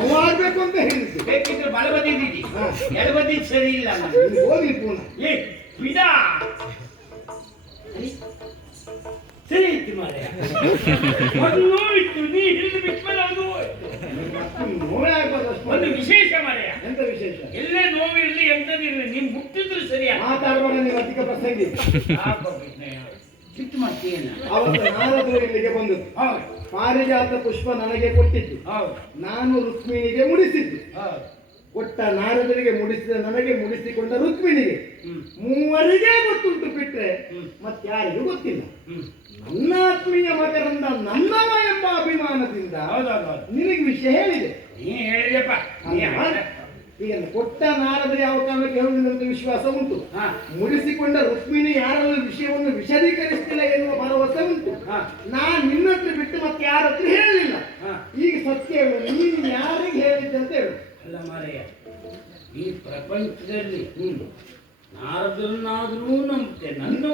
ನೋವಾಗ್ಬೇಕು ಅಂತ ಹೇಳಿದ್ದು. ಬೇಕಿದ್ರೆ ಬಲಬದಿ ಇದ್ದೀರಿ ಎಡಬದಿ ಸರಿ ಇಲ್ಲ ಓದಿ ಪುನಃ. ಏ ಬಿಡ. ಸರಿ ಇತ್ತು ಒಂದು ನೋವಿತ್ತು ನೀ ಹಿಡಿದು ಬಿಟ್ಮೇಲೆ ಅದು. ನೋವೇ ಒಂದು ವಿಶೇಷ ಮಾರಾಯ ಎಂತ ವಿಶೇಷ? ಎಲ್ಲೇ ನೋವಿರ್ಲಿ ಎಂತದಿರ್ಲಿ ನೀನ್ ಮುಟ್ಟಿದ್ರು ಸರಿಯಾ? ಮಾತಾಡುವಾಗ ನೀವು ಅಧಿಕ ಪ್ರಸಂಗಿ. ಅವತ್ತು ನಾರದರು ಇಲ್ಲಿಗೆ ಬಂದದ್ದು. ಪಾರಿಜಾತ ಪುಷ್ಪ ನನಗೆ ಕೊಟ್ಟಿದ್ದು. ನಾನು ರುಕ್ಮಿಣಿಗೆ ಮುಡಿಸಿದ್ದು. ಕೊಟ್ಟ ನಾರದರಿಗೆ ಮುಡಿಸಿದ ನನಗೆ ಮುಡಿಸಿಕೊಂಡ ರುಕ್ಮಿಣಿಗೆ. ಮೂವರಿಗೆ ಗೊತ್ತುಂಟು ಬಿಟ್ರೆ. ಮತ್ತಾರಿಗೂ ಗೊತ್ತಿಲ್ಲ. ನನ್ನ ಆತ್ಮೀಯ ಮಗರಂದ ನನ್ನವ ಎಂಬ ಅಭಿಮಾನದಿಂದ ನಿನಗೆ ವಿಷಯ ಹೇಳಿದೆ. ನೀ ಹೇಳಿದೆಪ್ಪ. ಈಗ ಕೊಟ್ಟ ನಾರದರೆ ಯಾವ ಕಾರಣಕ್ಕೆ ಹೇಳುವುದಿಲ್ಲ ಅಂತ ವಿಶ್ವಾಸ ಉಂಟು. ಹಾ. ಮುಡಿಸಿಕೊಂಡ ರುಕ್ಮಿಣಿ ಯಾರಲ್ಲೂ ವಿಷಯವನ್ನು ವಿಷದೀಕರಿಸ್ತಿಲ್ಲ ಎನ್ನುವ ಭರವಸೆ ಉಂಟು. ನಾನು ನಿನ್ನತ್ರ ಬಿಟ್ಟು ಮತ್ತೆ ಯಾರ ಹತ್ರ ಹೇಳಲಿಲ್ಲ ಹಾ. ಈಗ ಸತ್ಯ ಹೇಳು ನೀನು ಯಾರಿಗೆ ಹೇಳಿದ್ದೆ ಅಂತ ಹೇಳು. ಅಲ್ಲ ಮಾರಯ್ಯ ಈ ಪ್ರಪಂಚದಲ್ಲಿ ಹ್ಞೂ ನಾರದರನ್ನಾದ್ರೂ ನಂಬುತ್ತೆ ನನ್ನ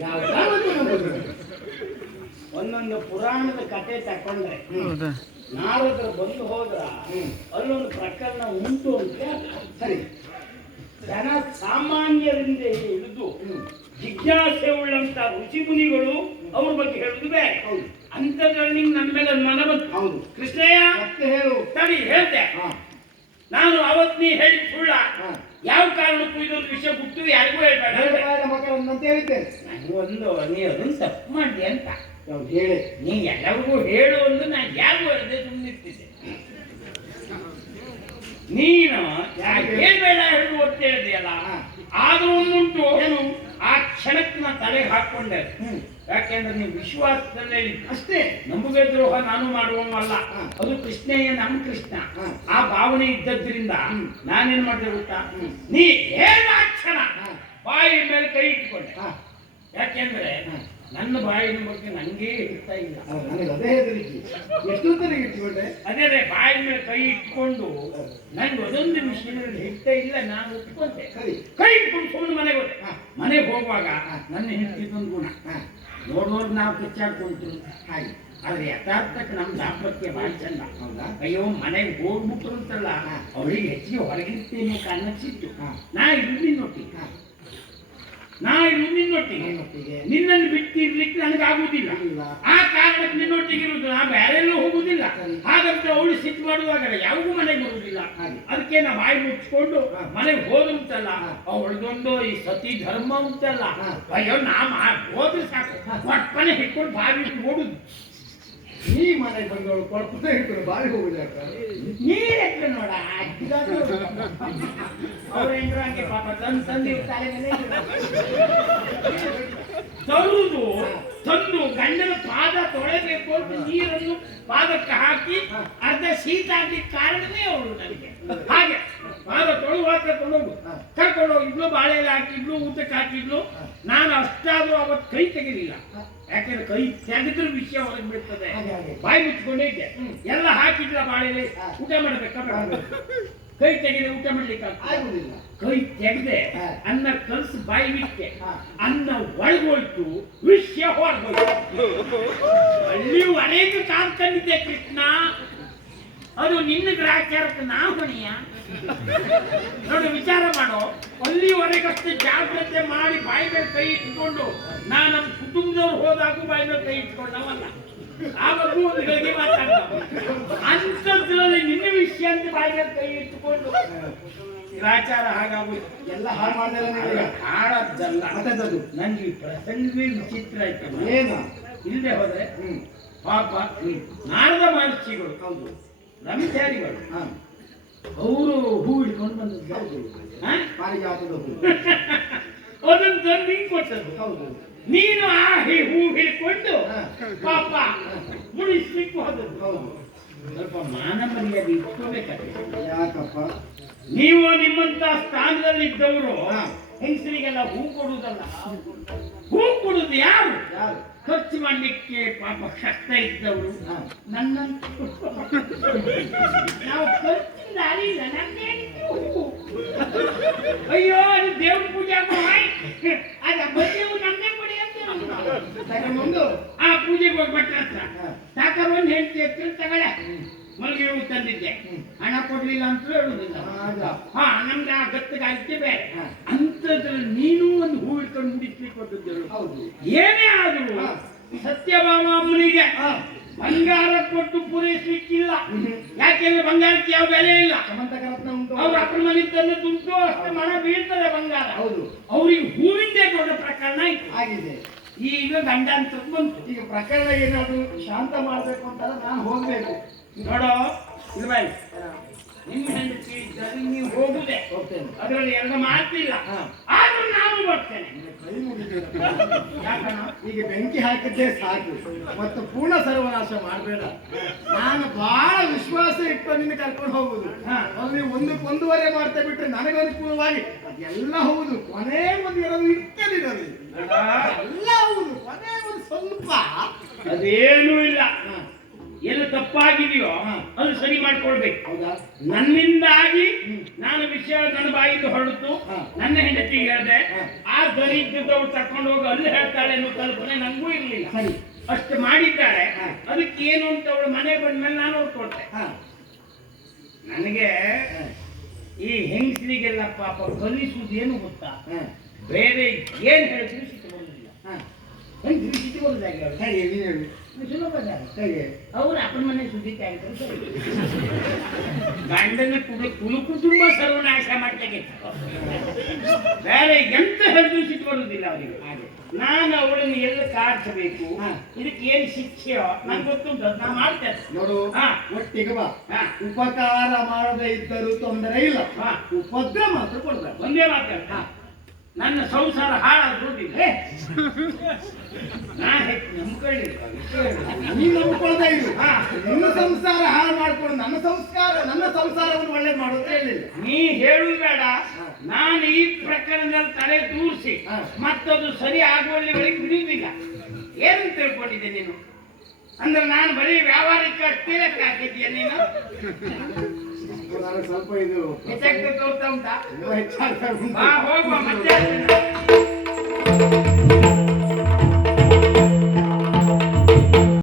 ಯಾವ ಕಾರಣಕ್ಕೂ ನಂಬುದು? ಒಂದೊಂದು ಪುರಾಣದ ಕತೆ ತಕೊಂಡ್ರೆ ಹ್ಮ್. ಬಂದು ಹೋದ್ರ ಅಲ್ಲೊಂದು ಪ್ರಕರಣ ಉಂಟು ಅಂತ ಸರಿ. ಜನ ಸಾಮಾನ್ಯರಿಂದ ಹಿಡಿದು. ಜಿಜ್ಞಾಸೆ ಉಳ್ಳಂತ ಋಷಿ ಮುನಿಗಳು ಅವ್ರ ಬಗ್ಗೆ ಹೇಳುದು ಬೇರೆ. ಹೌದು. ಅಂಥದ್ರಲ್ಲಿ ನನ್ನ ಮೇಲೆ ಒಂದು ಮನ ಬಂತು. ಹೌದು. ಕೃಷ್ಣಯ್ಯ ಮತ್ತೆ ಹೇಳು. ಸರಿ ಹೇಳ್ತೆ ನಾನು ಅವತ್ ನೀ ಹೇಳಿದ ಸುಳ್ಳ ಯಾವ ಕಾರಣಕ್ಕೂ ಇದೊಂದು ವಿಷಯ ಗುಟ್ಟು ಯಾರಿಗೂ ಹೇಳ್ಬೇಡ. ನಂಗೆ ಒಂದು ನೀ ಅದನ್ನು ತಪ್ಪು ಮಾಡಿದೆ ಅಂತ. ಯಾವ್ದು ಹೇಳಿ ನೀ ಎಲ್ಲರಿಗೂ ಹೇಳು ಒಂದು ನಾನು ಯಾರಿಗೂ ಹೇಳದೆ ಸುಮ್ಮನಿರ್ತಿದ್ದೆ ನೀನು ಹೇಳ್ಬೇಡ ಹೇಳು ಅಂತ ಹೇಳಿದೆಯಲ್ಲ ಆದರೂ ಒಂದುಂಟು. ಏನು? ಆ ಕ್ಷಣಕ್ಕೆ ನಾನು ತಲೆಗೆ ಹಾಕೊಂಡೆ ಹ್ಮ್. ಯಾಕೆಂದ್ರೆ ನೀವು ವಿಶ್ವಾಸದಲ್ಲೇ. ಅಷ್ಟೇ. ನಂಬುಗೆ ದ್ರೋಹ ನಾನು ಮಾಡುವವಲ್ಲ ಅಲ್ಲ. ಅದು ಕೃಷ್ಣಯ್ಯ ನಮ್ಮ ಕೃಷ್ಣ. ಆ ಭಾವನೆ ಇದ್ದದ್ರಿಂದ ನಾನೇನು ನಾನೇನ್ ಮಾಡಿದೆ ಗೊತ್ತಾ? ನೀ ಹೇಳ ಆ ಕ್ಷಣ ಹಾ. ಬಾಯಿ ಮೇಲೆ ಕೈ ಇಟ್ಕೊಂಡೆ ಹಾ ಯಾಕೆಂದ್ರೆ ಹಾ. ನನ್ನ ಬಾಯಿನ ಬಗ್ಗೆ ನಂಗೆ ಇರ್ತಾ ಇಲ್ಲ. ನನಗೆ ಅದೇ ಹೆದರಿಕೆ ಎಷ್ಟು ತನಕ ಇಟ್ಕೊಂಡೆ ಅದೇ ಅದೇ ಬಾಯಿ ಮೇಲೆ ಕೈ ಇಟ್ಕೊಂಡು ನನ್ಗೆ ಅದೊಂದು ವಿಷಯದಲ್ಲಿ ಹಿಡ್ತಾ ಇಲ್ಲ ನಾನು ಒಪ್ಕೊಂತೆ ಕೈ ಇಟ್ಕೊಂಡು ಸುಮ್ಮನೆ ಮನೆಗೆ ಹೋದೆ. ಮನೆಗೆ ಹೋಗುವಾಗ. ನನ್ನ ಹೆಂಡತಿದೊಂದು ಗುಣ. ನೋಡ್ ನೋಡೋರು ನಾವು ಕಿಚ್ಚಾಡ್ಕೊಂಡ್ರು. ಹಾಗೆ. ಆದ್ರೆ ಯಥಾರ್ಥಕ್ಕೆ ನಮ್ಮ ದಾಂಪತ್ಯ ಭಾಳ ಚಂದ. ಹೌದಾ? ಅಯ್ಯೋ ಮನೆಗೆ ಹೋಗ್ಬಿಟ್ರು ಅಂತಲ್ಲ. ಅವಳಿಗೆ ಹೆಚ್ಚಿಗೆ ಹೊರಗಿರ್ತೀನಿ ಕಾರಣಕ್ಸಿತ್ತು ಹಾ. ನಾ ಇಲ್ಲಿ ನಿನ್ನೊಟ್ಟಿಗೆ ಹಾ. ನಾ ನಿನ್ನೊಟ್ಟಿಗೆ. ನಿನ್ನನ್ನು ಬಿಟ್ಟು ಇರ್ಲಿಕ್ಕೆ ನನಗಾಗುವುದಿಲ್ಲ ಇಲ್ಲ. ಆ ಕಾರಣಕ್ಕೆ ನಿನ್ನೊಟ್ಟಿಗೆ ಇರುವುದು. ನಾ ಬೇರೆ ಎಲ್ಲೂ ಹೋಗುದಿಲ್ಲ. ಹಾಗಂತ ಅವಳು ಸಿಟ್ಟು ಮಾಡುವಾಗ ಯಾವಾಗೂ ಮನೆಗೆ ಬರುವುದಿಲ್ಲ. ಅದಕ್ಕೆ ನಾ ಬಾಯಿ ಮುಚ್ಚಿಕೊಂಡು ಮನೆಗೆ ಹೋದು ಉಂಟಲ್ಲ ಅವಳದೊಂದು ಈ ಸತಿ ಧರ್ಮ ಉಂಟಲ್ಲ. ಅಯ್ಯೋ ನಾ ಹೋದ್ರೆ ಸಾಕು. ಒಟ್ಟನೆ ಹಿಡ್ಕೊಂಡು ಬಾವಿ ನೋಡುದು ನೀ ಮನೆಗೆ ಬಂದವಳು ಕೊಟ್ಪನೆ ಹಿಡ್ಕೊಂಡು ಬಾವಿ ಹೋಗುದು ಯಾಕ? ಹಂಗೆ ಪಾಪ. ತಂದು ತಂದು ತಲೆ ಮೇಲೆ ತರುವುದು ತಂದು ಗಂಡನ ಪಾದ ತೊಳೆಬೇಕು ಅಂತ ನೀರನ್ನು ಪಾದಕ್ಕೆ ಹಾಕಿ ಅರ್ಧ ಶೀತ ಆಗ್ಲಿಕ್ಕೆ ಕಾರಣವೇ ಅವಳು ನನಗೆ. ಹಾಗೆ ಪಾದ ತೊಳುವಾಗ ಕರ್ಕೊಂಡೋಗು ತೊಳೆದು ಕರ್ಕೊಂಡು ಬಾಳೆ ಎಲೆ ಹಾಕಿದ್ಲು ಊಟಕ್ಕೆ ಹಾಕಿದ್ಲು ನಾನು ಅಷ್ಟಾದ್ರೂ ಅವತ್ತು ಕೈ ತೆಗಿಲಿಲ್ಲ ಯಾಕಂದ್ರೆ ಕೈ ತೆಗೆದ್ರ ವಿಷಯ ಹೊರಗೆ ಬೀಳ್ತದೆ. ಬಾಯಿ ಮುಚ್ಕೊಂಡೇ ಇದ್ದೆ. ಎಲ್ಲ ಹಾಕಿದ್ರ ಬಾಳೆಲೆ. ಊಟ ಮಾಡ್ಬೇಕಾ ಬೇಡ? ಕೈ ತೆಗೆದೆ ಊಟ ಮಾಡ್ಲಿಕ್ಕೆ. ಆಗುದಿಲ್ಲ. ಕೈ ತೆಗೆದೆ ಅನ್ನ ಕಲ್ಸು ಬಾಯಿ ಬಿಟ್ಟೆ. ಅನ್ನ ಒಳಗೋಯ್ತು ವಿಷಯ ಹೊರಗೋಯ್ತು. ಅಲ್ಲಿವರೆಗೂ ಕಾಂತನಿದ್ದೆ ಕೃಷ್ಣ. ಅದು ನಿನ್ನ ಗ್ರಾಚಾರಕ್ಕೆ ನಾ ಹೊಣೆಯ? ನೋಡು ವಿಚಾರ ಮಾಡೋ. ಅಲ್ಲಿವರೆಗಷ್ಟು ಜಾಗ್ರತೆ ಮಾಡಿ ಬಾಯಿ ಮೇಲೆ ಕೈ ಇಟ್ಕೊಂಡು ನಾ ನಮ್ಮ ಕುಟುಂಬದವ್ರು ಹೋದಾಗೂ ಬಾಯಿ ಮೇಲೆ ಕೈ ಇಟ್ಕೊಂಡವಲ್ಲ ಆವಾಗೂ ಒಂದು ಗಳಿಗೆ ಮಾತಾಡ್ದ ಅಂಥದ್ರಲ್ಲಿ ಅಂತ ಬಾಯಿಗೆ ಕೈ ಇಟ್ಟುಕೊಂಡು ಗ್ರಾಚಾರ ಹಾಗಾಗೋಯ್ತು ಎಲ್ಲ ಹಾಳು ಮಾಡಿದ್ರೆ ನನಗೆ ಹಾಳದ್ದಲ್ಲ ಮತ್ತೆಂತದ್ದು? ನಂಗೆ ಈ ಪ್ರಸಂಗವೇ ವಿಚಿತ್ರ ಆಯ್ತು. ಏನು? ಇಲ್ಲದೆ ಹೋದ್ರೆ ಪಾಪ ನಾರದ ಮಹರ್ಷಿಗಳು ಹೌದು. ಬ್ರಹ್ಮಚಾರಿಗಳು ಹಾಂ. ಅವರು ಹೂ ಹಿಡ್ಕೊಂಡು ಬಂದದ್ದು. ಹೌದು. ಹಾ? ಪಾರಿಜಾತದ ಹೂ. ಅದನ್ನು ತಂದು ಹಿಂಗೆ ಕೊಟ್ಟದ್ದು. ಹೌದು. ನೀನು ಆ ಹಿ- ಹಿಡ್ಕೊಂಡು. ಪಾಪ ಮುಡಿಸ್ಲಿಕ್ಕೆ ಹೋದದ್ದು. ಹೌದು. ಸ್ವಲ್ಪ ಮಾನ ಮರ್ಯಾದೆ ಇಟ್ಕೋಬೇಕಾಗ್ತದೆ. ಯಾಕಪ್ಪ? ನೀವು ನಿಮ್ಮಂತ ಸ್ಥಾನದಲ್ಲಿ ಇದ್ದವರು. ಹೆಂಗಸರಿಗೆಲ್ಲ ಹೂ ಕೊಡುವುದಲ್ಲ? ಹೂ ಕೊಡುದು ಯಾರು? ಯಾರು? ಖರ್ಚು ಮಾಡಲಿಕ್ಕೆ ಪಾಪ ಕಷ್ಟ ಇದ್ದವರು. ನನ್ನ ನಾವು ಖರ್ಚಿಂದ ಅರಿಲ್ಲ ನನ್ನೇ ಅಯ್ಯೋ ಅದು ದೇವ್ರ ಪೂಜೆ ಮಾಡಿ ಅದ ಬಡ್ಡಿಯು ನಮ್ದೇ ಕೊಡಿ ಅಂತ ಆ ಪೂಜೆಗೆ ಹೋಗಿ ಸಾಕಾರ ಒಂದು ಹೆಂಡತಿ ಹತ್ರ ತಗೊಳ್ಳೆ ಮಲ್ಗೆ ಹೂ ತಂದಿದ್ದೆ. ಹಣ ಕೊಡ್ಲಿಲ್ಲ ಅಂತ ಹೇಳುದಿಲ್ಲ ಹಾ ನಮ್ಗೆ ಆ ಗತ್ತಿಗೆ ಬೇರೆ. ಅಂತದ್ರಲ್ಲಿ ನೀನು ಒಂದು ಹೂ ಇಟ್ಕೊಂಡು ಮುಡಿಸ್ಲಿಕ್ಕೆ ಕೊಟ್ಟಿದ್ದರು ಏನೇ ಆದ್ರೂ ಸತ್ಯ ಸತ್ಯಭಾಮ ಅಮ್ಮನಿಗೆ. ಬಂಗಾರ ಕೊಟ್ಟು ಪೂರೈಸ್ಲಿಕ್ಕಿಲ್ಲ. ಸಿಕ್ಕಿಲ್ಲ ಯಾಕೆಂದ್ರೆ ಬಂಗಾರಕ್ಕೆ ಯಾವ ಬೆಲೆ ಇಲ್ಲ. ಅವ್ರ ಅಪ್ಪನ ಮನೆ ತಂದು ತುಂಬ ಅಷ್ಟು. ಮನ ಬೀಳ್ತದೆ ಬಂಗಾರ. ಹೌದು. ಅವ್ರಿಗೆ ಹೂವಿಂದೇ ದೊಡ್ಡ ಪ್ರಕರಣ ಆಗಿದೆ. ಈಗ ಗಂಡ ಅಂತ ಬಂತು. ಈಗ ಪ್ರಕರಣ ಏನಾದ್ರು ಶಾಂತ ಮಾಡಬೇಕು ಅಂತಂದ್ರೆ ನಾನು ಹೋಗ್ಬೇಕು. ನೋಡೋ ಇಲ್ವೈ? ನಿಮ್ಮ ಹೆಂಡತಿ ಇದ್ದರೆ ನೀವು ಹೋಗುದೇ. ಹೋಗ್ತೇನೆ. ಅದರಲ್ಲಿ ಎರಡು ಮಾತಿಲ್ಲ. ಆದ್ರೂ ನಾನು ಬರ್ತೇನೆ ಕೈ ಮುಗಿಬೇಕು ಯಾಕಣ್ಣ ಈಗ ಬೆಂಕಿ ಹಾಕಿದ್ದೇ ಸಾಕು. ಮತ್ತು ಪೂರ್ಣ ಸರ್ವನಾಶ ಮಾಡಬೇಡ. ನಾನು ಬಹಳ ವಿಶ್ವಾಸ ಇಟ್ಟು ನಿನ್ನ ಕರ್ಕೊಂಡು ಹೋಗುದು. ನೀವು ಒಂದಕ್ಕೆ ಒಂದೂವರೆ ಮಾಡ್ತಾ ಬಿಟ್ರೆ ನನಗೆ ಅನುಕೂಲವಾಗಿ ಅದೆಲ್ಲ ಹೌದು. ಕೊನೆ ಒಂದು ಇರೋದು ಇರ್ತದೆ ಎಲ್ಲ ಹೌದು. ಕೊನೆ ಒಂದು ಸ್ವಲ್ಪ. ಅದೇನೂ ಇಲ್ಲ. ಎಲ್ಲ ತಪ್ಪಾಗಿದೆಯೋ. ಅದು ಸರಿ ಮಾಡ್ಕೊಳ್ಬೇಕು. ಹೌದಾ? ನನ್ನಿಂದಾಗಿ ವಿಷಯ ನನ್ನ ಬಾಯಿಂದ ಹೊರಡ್ತು. ನನ್ನ ಹೆಂಡತಿ ಹೇಳ್ದೆ. ಆ ದರಿದ್ರದವ್ರು ತಕೊಂಡು ಹೋಗಿ ಅಲ್ಲಿ ಹೇಳ್ತಾಳೆ ಅನ್ನೋ ಕಲ್ಪನೆ ನಂಗೂ ಇರ್ಲಿಲ್ಲ. ಅಷ್ಟು ಮಾಡಿದ್ದಾರೆ. ಅದಕ್ಕೆ ಏನು ಅಂತ ಅವಳು ಮನೆ ಬಂದ್ಮೇಲೆ ನಾನು ಹೊಡ್ಕೊಟ್ಟೆ ನನಗೆ ಈ ಹೆಂಗಸರಿಗೆಲ್ಲ ಪಾಪ ಕಲಿಸುವುದು ಏನು ಗೊತ್ತಾ. ಬೇರೆ ಏನ್ ಹೇಳಿದ್ರು ಸಿಟ್ಟು ಬಂದಿಲ್ಲ. ಹೆಂಗಸರು ಸಿಟ್ಟು ಅವ್ರು ಸರಿ ಹೇಳು ಅವ್ರ ಅಪ್ಪನ ಮನೆ ಸುದ್ದಿ ಕಾಯ್ತಾರೆ. ಗಂಡನ ಕುಡು ಕುಲು ಕುಟುಂಬ ಸರ್ವನಾಶ ಮಾಡ್ಲಿಕ್ಕೆ ಬೇರೆ ಎಂತ ಹೇಳಿದ್ರು ಸಿಟ್ಟು ಬರುದಿಲ್ಲ ಅವರಿಗೆ. ಹಾಗೆ. ನಾನು ಅವಳನ್ನು ಎಲ್ಲ ಕಾಡ್ಸಬೇಕು? ಹಾ. ಇದಕ್ಕೆ ಏನು ಶಿಕ್ಷೆಯೋ ನಂಗೆ ಗೊತ್ತುಂಟು ನಾ ಮಾಡ್ತೇನೆ. ನೋಡು. ಒಟ್ಟಿಗೆ ಬಾ. ಉಪಕಾರ ಮಾಡದೇ ಇದ್ದರೂ ತೊಂದರೆ ಇಲ್ಲ. ಉಪದ್ರ ಮಾತ್ರ ಕೊಡ್ತಾರೆ ಒಂದೇ ಮಾತಾಡ ನನ್ನ ಸಂಸಾರ ಹಾಳಾಗ್ಬಿಟ್ಟಿದೆ ನಾ ಹೆಚ್ಚು. ನೀನು ನಂಬ್ಕೊಳ್ತಾ ನಿನ್ನ ಸಂಸಾರ ಹಾಳು ಮಾಡ್ಕೊಂಡು ನನ್ನ ಸಂಸ್ಕಾರ ನನ್ನ ಸಂಸಾರವನ್ನು ಒಳ್ಳೆ ಮಾಡೋದು ಹೇಳಿಲ್ಲ. ನೀ ಹೇಳುದು ಬೇಡ. ನಾನು ಈ ಪ್ರಕರಣದಲ್ಲಿ ತಲೆ ತೂರಿಸಿ. ಮತ್ತದು ಸರಿ ಆಗುವಲ್ಲಿವರೆಗೆ ಬಿಡುವುದಿಲ್ಲ. ಏನು ತಿಳ್ಕೊಂಡಿದ್ದೆ ನೀನು? ಅಂದ್ರೆ ನಾನು ಬರೀ ವ್ಯಾವಹಾರಿಕ ಲೆಕ್ಕ ಹಾಕಿದ್ಯಾ ನೀನು? ನನಗೆ ಸ್ವಲ್ಪ ಇದು ಹೆಚ್ಚಾಗ್ತದೆ ತೋರ್ತಾ ಉಂಟಾ? ಇನ್ನೂ